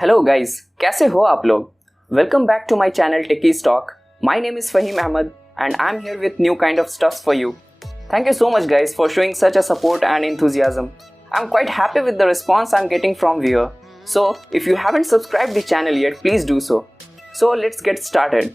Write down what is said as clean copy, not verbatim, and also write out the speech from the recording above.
Hello guys, कैसे हो आप लोग? Welcome back to my channel techies talk. My name is Faheem Ahmad and I'm here with new kind of stuff for you. Thank you so much guys for showing such a support and enthusiasm. I'm quite happy with the response I'm getting from viewer. So if you haven't subscribed the channel yet, please do so. So let's get started.